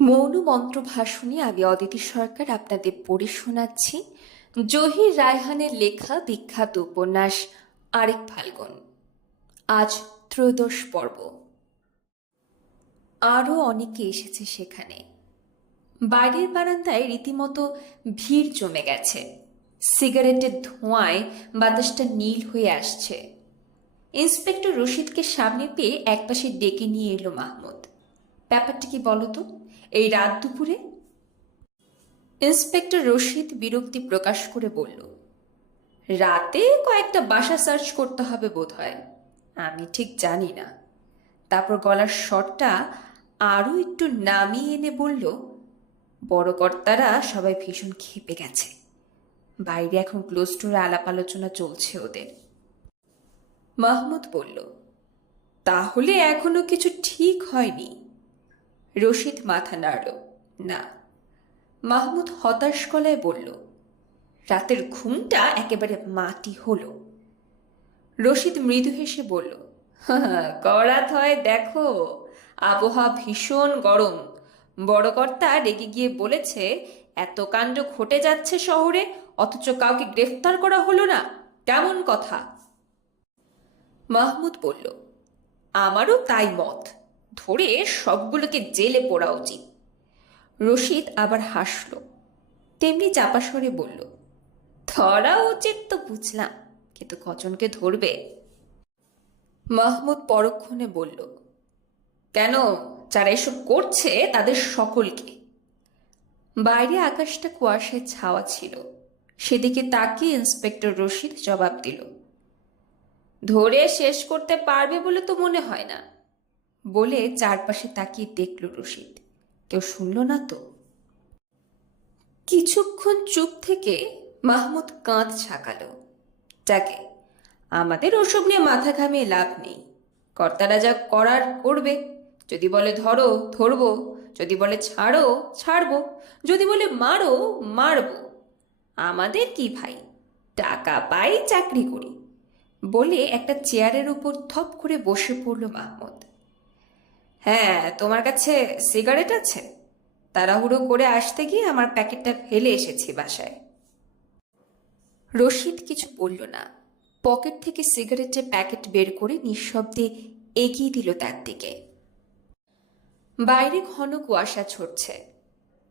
মৌন মন্ত্র ভাষণে আমি অদিতি সরকার আপনাদের পড়ে শোনাচ্ছি। জহির রায়হানের লেখা বিখ্যাত উপন্যাস, আরেক ফাল্গুন। আজ ত্রয়োদশ পর্ব। আরও অনেকে এসেছে সেখানে। বাইরের বারান্দায় রীতিমতো ভিড় জমে গেছে। সিগারেটের ধোঁয়ায় বাতাসটা নীল হয়ে আসছে। ইন্সপেক্টর রশিদকে সামনে পেয়ে একপাশে ডেকে নিয়ে এলো মাহমুদ। ব্যাপারটা কি বলো তো? এই রাত দুপুরে ইন্সপেক্টর রশিদ বিরক্তি প্রকাশ করে বলল, রাতে কয়েকটা বাসা সার্চ করতে হবে বোধহয়। আমি ঠিক জানি না। তারপর গলার শটটা আরও একটু নামিয়ে এনে বলল, বড় কর্তারা সবাই ভীষণ ক্ষেপে গেছে। বাইরে এখন ক্লোজ ডোরে আলাপ আলোচনা চলছে ওদের। মাহমুদ বলল, তাহলে এখনও কিছু ঠিক হয়নি। রশিদ মাথা নাড়ল। না। মাহমুদ হতাশ গলায় বলল, রাতের ঘুমটা একেবারে মাটি হলো। রশিদ মৃদু হেসে বলল করাত হয় দেখো, আবহাওয়া ভীষণ গরম। বড় কর্তা রেগে গিয়ে বলেছে, এত কাণ্ড ঘটে যাচ্ছে শহরে, অথচ কাউকে গ্রেফতার করা হলো না কেমন কথা। মাহমুদ বলল, আমারও তাই মত। ধরে সবগুলোকে জেলে পড়া উচিত। রশিদ আবার হাসল। তেমনি চাপা স্বরে বলল, ধরা উচিত তো বুঝলাম, কিন্তু কজনকে ধরবে? মাহমুদ পরক্ষণে বলল, কেন? যারা এসব করছে তাদের সকলকে। বাইরে আকাশটা কুয়াশায় ছাওয়া ছিল। সেদিকে তাকিয়ে ইন্সপেক্টর রশিদ জবাব দিল, ধরে শেষ করতে পারবে বলে তো মনে হয় না। বলে চারপাশে তাকিয়ে দেখল রশিদ। কেউ শুনল না তো? কিছুক্ষণ চুপ থেকে মাহমুদ কাঁধ ছাকালো যাকে আমাদের ওসব নিয়ে মাথা ঘামিয়ে লাভ নেই। কর্তারা যা করার করবে। যদি বলে ধরো, ধরবো। যদি বলে ছাড়ো, ছাড়বো। যদি বলে মারো, মারবো। আমাদের কি ভাই? টাকা পাই, চাকরি করি। বলে একটা চেয়ারের উপর থপ করে বসে পড়ল মাহমুদ। হ্যাঁ তোমার কাছে সিগারেট আছে? তাড়াহুড়ো করে আসতে গিয়ে আমার প্যাকেটটা ফেলে এসেছি বাসায়। রশিদ কিছু বলল না। পকেট থেকে সিগারেটের প্যাকেট বের করে নিঃশব্দে এগিয়ে দিল তার দিকে। বাইরে ঘন কুয়াশা ছড়ছে।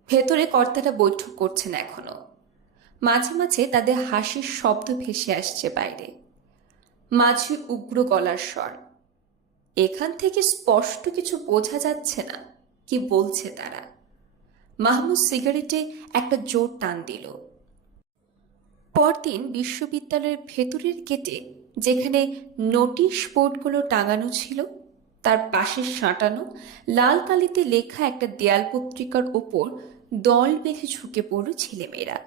ভেতরে কর্তারা বৈঠক করছেন এখনও। মাঝে মাঝে তাদের হাসির শব্দ ভেসে আসছে বাইরে। মাঝে উগ্র গলার স্বর। এখান থেকে স্পষ্ট কিছু বোঝা যাচ্ছে না, কি বলছে তারা। মাহমুদ সিগারেটে একটা জোর টান দিল। পরদিন বিশ্ববিদ্যালয়ের ভেতরের গেটে যেখানে নোটিশ বোর্ডগুলো টাঙানো ছিল, তার পাশে সাঁটানো, লাল কালিতে লেখা একটা দেয়াল পত্রিকার ওপর দল বেঁধে ঝুঁকে পড়ল ছেলেমেয়েরা।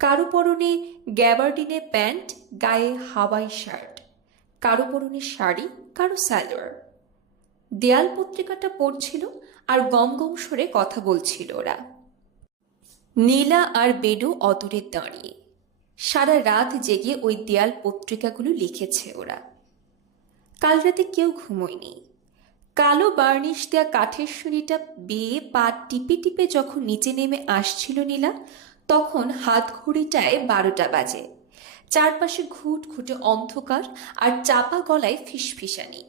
কারও পরনে গ্যাবার্ডিনে প্যান্ট, গায়ে হাওয়াই শার্ট। কারও পরনে শাড়ি, কারও সালোয়ার দেয়াল পত্রিকাটা পড়ছিল আর গম গম সরে কথা বলছিল ওরা। নীলা আর বেডু অদূরে দাঁড়িয়ে। সারা রাত জেগে ওই দেয়াল পত্রিকাগুলো লিখেছে ওরা। কাল রাতে কেউ ঘুমোয়নি। কালো বার্নিশ দেয়া কাঠের সুরিটা বেয়ে পা টিপে টিপে যখন নিচে নেমে আসছিল নীলা, তখন হাত ঘড়িটায় বারোটা বাজে। চারপাশে ঘুট ঘুটে অন্ধকার আর চাপা গলায় ফিসফিসানি।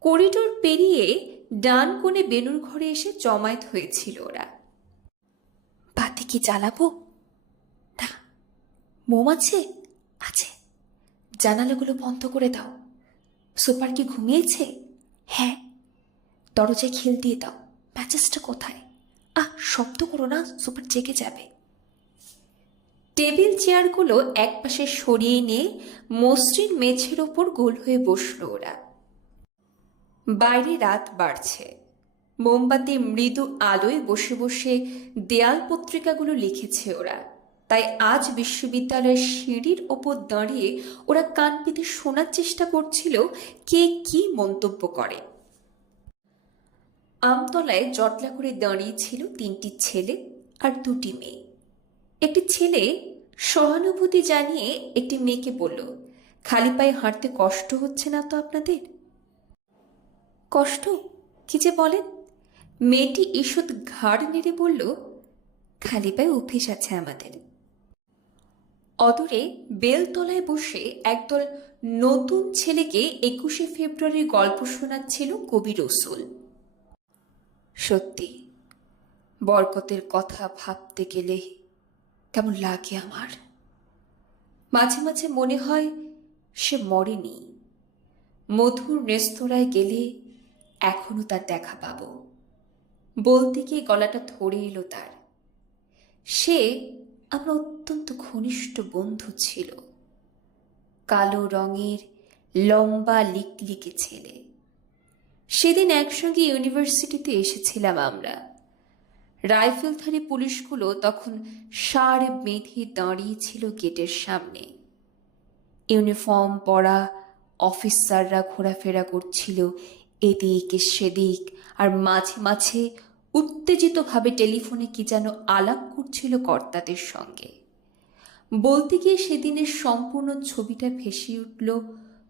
করিডোর পেরিয়ে ডান কোণে বেনুর ঘরে এসে জমায়েত হয়েছিল ওরা। বাতি কি জ্বালাবো? না। মোম আছে? আছে। জানালাগুলো বন্ধ করে দাও। সুপার কি ঘুমিয়েছে? হ্যাঁ। দরজায় খিল দিয়ে দাও। ম্যাচেসটা কোথায়? আহ, শব্দ করো না, সুপার জেগে যাবে। টেবিল চেয়ারগুলো একপাশে সরিয়ে নিয়ে মসৃণ মেঝের ওপর গোল হয়ে বসল ওরা। বাইরে রাত বাড়ছে। মোমবাতি মৃদু আলোয় বসে বসে দেয়াল পত্রিকাগুলো লিখেছে ওরা। তাই আজ বিশ্ববিদ্যালয়ের সিঁড়ির ওপর দাঁড়িয়ে ওরা কান পেতে শোনার চেষ্টা করছিল কে কি মন্তব্য করে। আমতলায় জটলা করে দাঁড়িয়েছিল তিনটি ছেলে আর দুটি মেয়ে। একটি ছেলে সহানুভূতি জানিয়ে একটি মেয়েকে বলল, খালি পায়ে হাঁটতে কষ্ট হচ্ছে না তো আপনাদের? কষ্ট? কি যে বলেন? মেয়েটি ঈষৎ ঘাড় নেড়ে বলল, খালি পায়ে অভ্যেস আছে আমাদের। অদূরে বেলতলায় বসে একদল নতুন ছেলেকে একুশে ফেব্রুয়ারির গল্প শোনাচ্ছিল কবি রসুল। সত্যি, বরকতের কথা ভাবতে গেলে কেমন লাগে আমার? মাঝে মাঝে মনে হয় সে মরেনি। মধুর রেস্তোরাঁয় গেলে এখনও তার দেখা পাব। বলতে গিয়ে গলাটা ধরে এলো তার। সে আমরা অত্যন্ত ঘনিষ্ঠ বন্ধু ছিল। কালো রঙের লম্বা লিকলিকে ছেলে। সেদিন একসঙ্গে ইউনিভার্সিটিতে এসেছিলাম আমরা। রাইফেলধারী পুলিশগুলো তখন সার বেঁধে দাঁড়িয়েছিল গেটের সামনে। ইউনিফর্ম পরা অফিসাররা ঘোরাফেরা করছিল এদিক, সেদিক, আর মাঝে মাঝে উত্তেজিতভাবে টেলিফোনে কি যেন আলাপ করছিল কর্তাদের সঙ্গে। বলতে গিয়ে সেদিনের সম্পূর্ণ ছবিটা ভেসে উঠল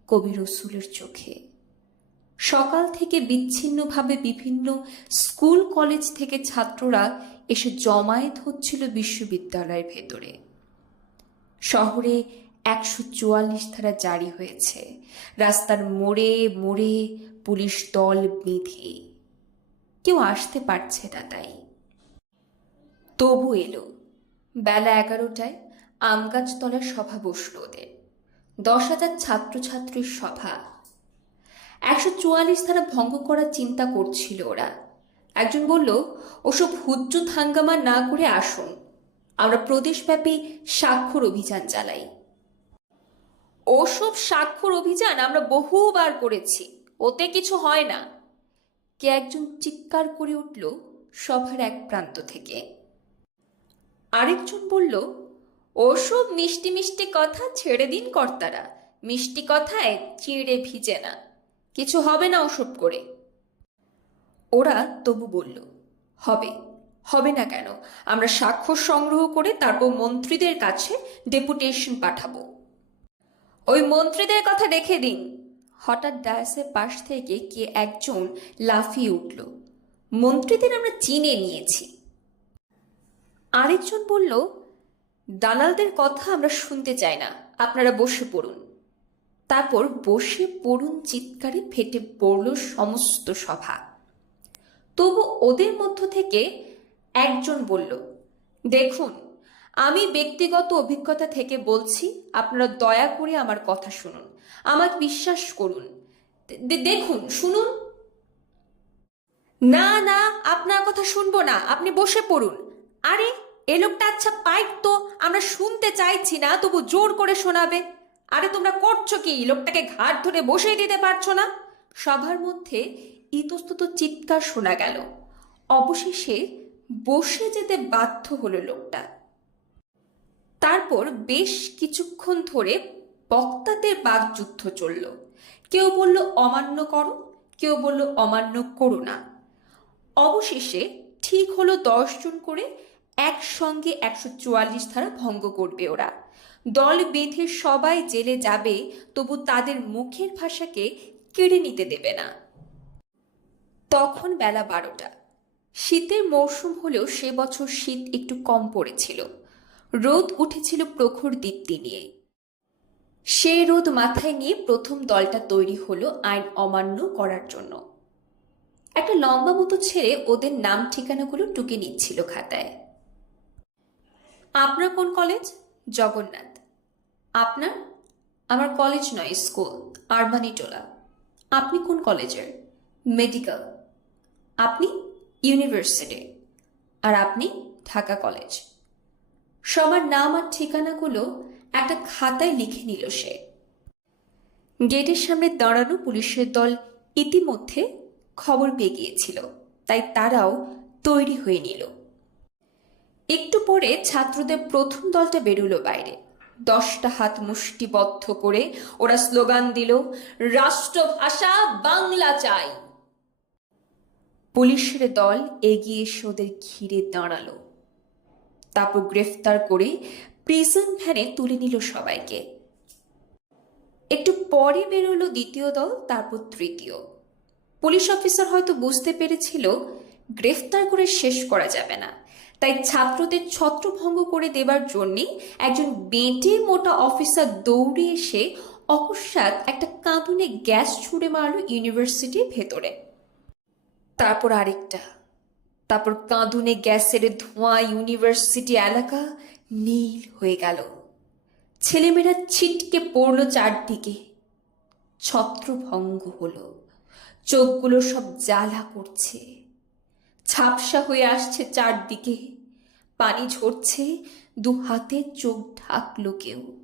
কবি রসুলের চোখে। সকাল থেকে বিচ্ছিন্নভাবে বিভিন্ন স্কুল, কলেজ থেকে ছাত্ররা এসে জমায়েত হচ্ছিল বিশ্ববিদ্যালয়ের ভেতরে। শহরে একশো চুয়াল্লিশ ধারা জারি হয়েছে। রাস্তার মোড়ে মোড়ে পুলিশ দল বেঁধে। কেউ আসতে পারছে না তাই। তবু এলো। বেলা এগারোটায় আমগাছতলার সভা বসল ওদের। দশ হাজার ছাত্রছাত্রীর সভা। একশো চুয়াল্লিশ ধারা ভঙ্গ করার চিন্তা করছিল ওরা। একজন বলল, ওসব হুজ্জুত হাঙ্গামা না করে আসুন। আমরা প্রদেশব্যাপী স্বাক্ষর অভিযান চালাই। ওসব স্বাক্ষর অভিযান আমরা বহুবার করেছি। ওতে কিছু হয় না। কে একজন চিৎকার করে উঠল সভার এক প্রান্ত থেকে। আরেকজন বলল, ওসব মিষ্টি মিষ্টি কথা ছেড়ে দিন কর্তারা। মিষ্টি কথায় চিড়ে ভিজে না। কিছু হবে না ওসব করে। ওরা তবু বলল, হবে হবে না কেন? আমরা স্বাক্ষর সংগ্রহ করে তারপর মন্ত্রীদের কাছে ডেপুটেশন পাঠাবো। ওই মন্ত্রীদের কথা রেখে দিন। হঠাৎ ডায়াসের পাশ থেকে কে একজন লাফিয়ে উঠল, মন্ত্রীদের আমরা চিনে নিয়েছি। আরেকজন বলল, দালালদের কথা আমরা শুনতে চাই না, আপনারা বসে পড়ুন। তারপর বসে পড়ুন চিৎকারে ফেটে পড়ল সমস্ত সভা। তবু ওদের মধ্য থেকে একজন বলল, দেখুন, আমি ব্যক্তিগত অভিজ্ঞতা থেকে বলছি, আপনারা দয়া করে আমার কথা শুনুন, আমাকে বিশ্বাস করুন। দেখুন, শুনুন। না না, আপনার কথা শুনব না, আপনি বসে পড়ুন। আরে, এ লোকটা আচ্ছা পাইক তো, আমরা শুনতে চাইছি না, তবু জোর করে শোনাবে। আরে তোমরা করছ কি? লোকটাকে ঘাট ধরে বসিয়ে দিতে পারছ না? সবার মধ্যে ইতস্তত চিৎকার শোনা গেল। অবশেষে বসে যেতে বাধ্য হলো লোকটা। তারপর বেশ কিছুক্ষণ ধরে বক্তাদের বাকযুদ্ধ চলল। কেউ বলল, অমান্য করো। কেউ বলল, অমান্য করো না। অবশেষে ঠিক হলো দশজন করে একসঙ্গে একশো চুয়াল্লিশ ধারা ভঙ্গ করবে ওরা। দল বেঁধে সবাই জেলে যাবে, তবু তাদের মুখের ভাষাকে কেড়ে নিতে দেবে না। তখন বেলা বারোটা। শীতের মৌসুম হলেও সে বছর শীত একটু কম পড়েছিল। রোদ উঠেছিল প্রখর দীপ্তি নিয়ে। সেই রোদ মাথায় নিয়ে প্রথম দলটা তৈরি হলো আইন অমান্য করার জন্য। একটা লম্বা মতো ছেড়ে ওদের নাম ঠিকানাগুলো টুকে নিচ্ছিল খাতায়। আপনার কোন কলেজ? জগন্নাথ। আপনার? আমার কলেজ নয়, স্কুল আরবানিটোলা আপনি কোন কলেজের? মেডিকেল। আপনি ইউনিভার্সিটি। আর আপনি ঢাকা কলেজ। সবার নাম আর ঠিকানাগুলো একটা খাতায় লিখে নিল সে। গেটের সামনে দাঁড়ানো পুলিশের দল ইতিমধ্যে খবর পেয়ে গিয়েছিল, তাই তারাও তৈরি হয়ে নিল। একটু পরে ছাত্রদের প্রথম দলটা বেরুলো বাইরে। দশটা হাত মুষ্টিবদ্ধ করে ওরা স্লোগান দিল, রাষ্ট্রভাষা বাংলা চাই। পুলিশের দল এগিয়ে এসে ওদের ঘিরে দাঁড়াল। তারপর গ্রেফতার করে প্রিজন ভ্যানে তুলে নিল সবাইকে। একটু পরে বেরোলো দ্বিতীয় দল, তারপর তৃতীয়। পুলিশ অফিসার হয়তো বুঝতে পেরেছিল, গ্রেফতার করে শেষ করা যাবে না। তাই ছাত্রদের ছত্রভঙ্গ করে দেবার জন্যে একজন বেঁটে মোটা অফিসার দৌড়ে এসে অকস্মাৎ একটা কাঁদুনে গ্যাস ছুঁড়ে মারল ইউনিভার্সিটির ভেতরে। তারপর আরেকটা, তারপর কাঁদুনে গ্যাসের ধোঁয়া ইউনিভার্সিটি এলাকা নীল হয়ে গেল। ছেলেমেয়েরা ছিটকে পড়ল চারদিকে। ছত্রভঙ্গ হলো। চোখগুলো সব জ্বালা করছে। ঝাপসা হয়ে আসছে চারদিকে। পানি ঝরছে, দু হাতে চোখ ঢাকলো কেউ।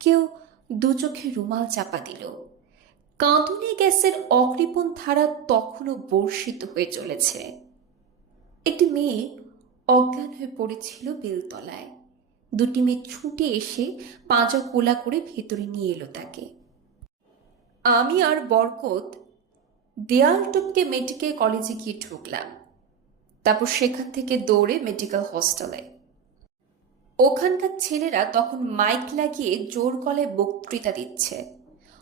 কেউ দু চোখে রুমাল চাপা দিল। কাঁদুনে গ্যাসের অকৃপণ ধারা তখনও বর্ষিত হয়ে চলেছে। একটি মেয়ে অজ্ঞান হয়ে পড়েছিল বেলতলায়। দুটি মেয়ে ছুটে এসে পাঁজা কোলা করে ভেতরে নিয়ে এলো তাকে। আমি আর বরকত দেয়াল টপকে মেডিকেল কলেজে গিয়ে ঢুকলাম। তারপর সেখান থেকে দৌড়ে মেডিকেল হস্টেলে ওখানকার ছেলেরা তখন মাইক লাগিয়ে জোর গলায় বক্তৃতা দিচ্ছে।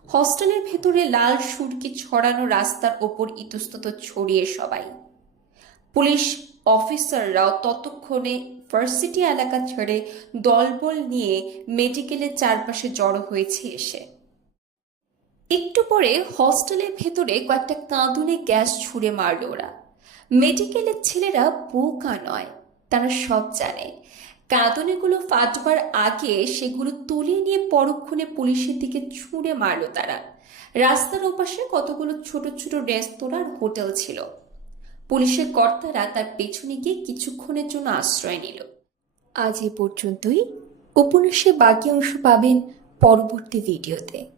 হস্টেলের ভেতরে লাল সুরকি ছড়ানো রাস্তার ওপর ইতস্তত ছড়িয়ে সবাই। পুলিশ অফিসাররাও ততক্ষণে ভার্সিটি এলাকা ছেড়ে দলবল নিয়ে মেডিকেলের চারপাশে জড়ো হয়েছে এসে। একটু পরে হস্টেলের ভেতরে কয়েকটা কাঁদুনে গ্যাস ছুঁড়ে মারল ওরা। মেডিকেলের ছেলেরা বোকা নয়, তারা সব জানে। কাঁদুনেগুলো ফাটবার আগে সেগুলো তুলে নিয়ে পরক্ষণে পুলিশের দিকে ছুঁড়ে মারল তারা। রাস্তার ওপাশে কতগুলো ছোট ছোট রেস্তোরাঁর হোটেল ছিল। পুলিশের কর্তারা তার পেছনে গিয়ে কিছুক্ষণের জন্য আশ্রয় নিল। আজ এ পর্যন্তই। উপন্যাসে বাকি অংশ পাবেন পরবর্তী ভিডিওতে।